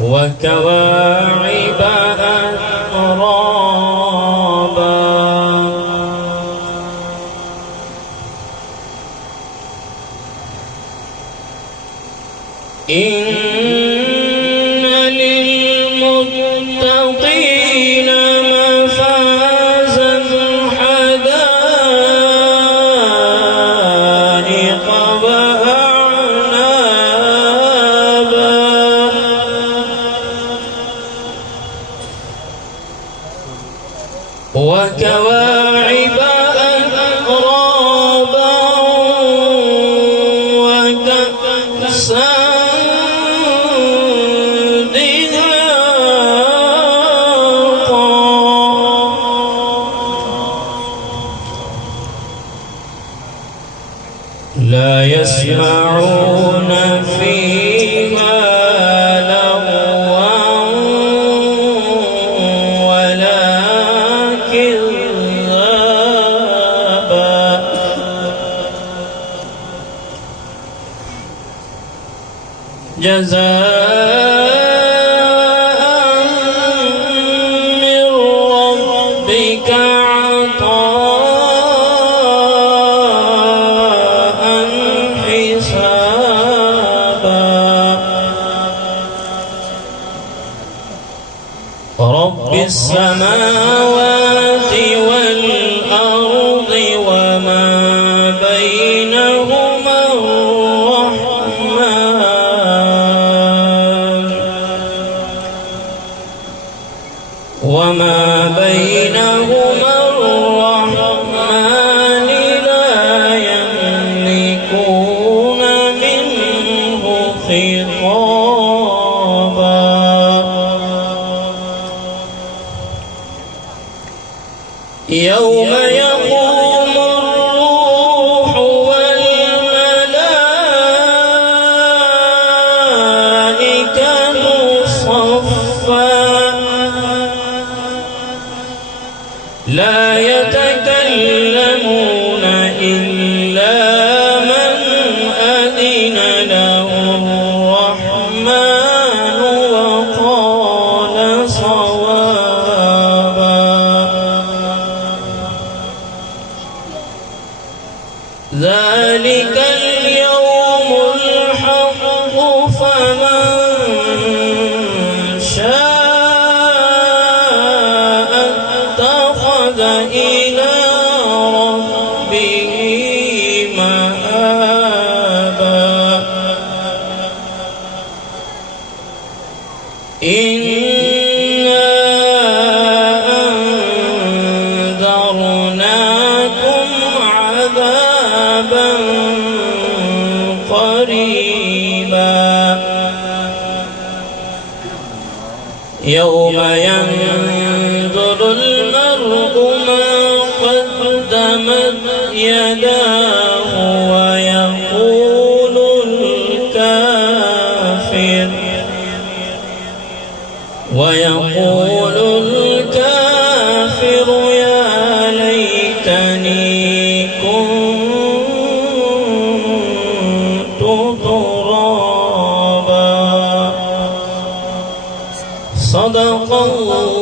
وكواعب أترابا إن للمتقين مفازا حدائق وأعنابا وكواعب أترابا وكأسا لا يسمعون فيها لغوا ولا كذابا جزاء من ربك رب السماوات والأرض وما بينهما الرحمن لا يملكون منه خطابا يوم يقوم الروح والملائكة صفا لا يتكلمون إلا من أذن له الرحمن وقال صوابا ذلك اليوم الحق فمن شاء اتخذ إلى ربه مآبا إنا أنذرناكم عذابا قريبا يوم ينظر المرء ما قدمت يداه ويقول الكافر يا ليتني كنت ترابا صدق الله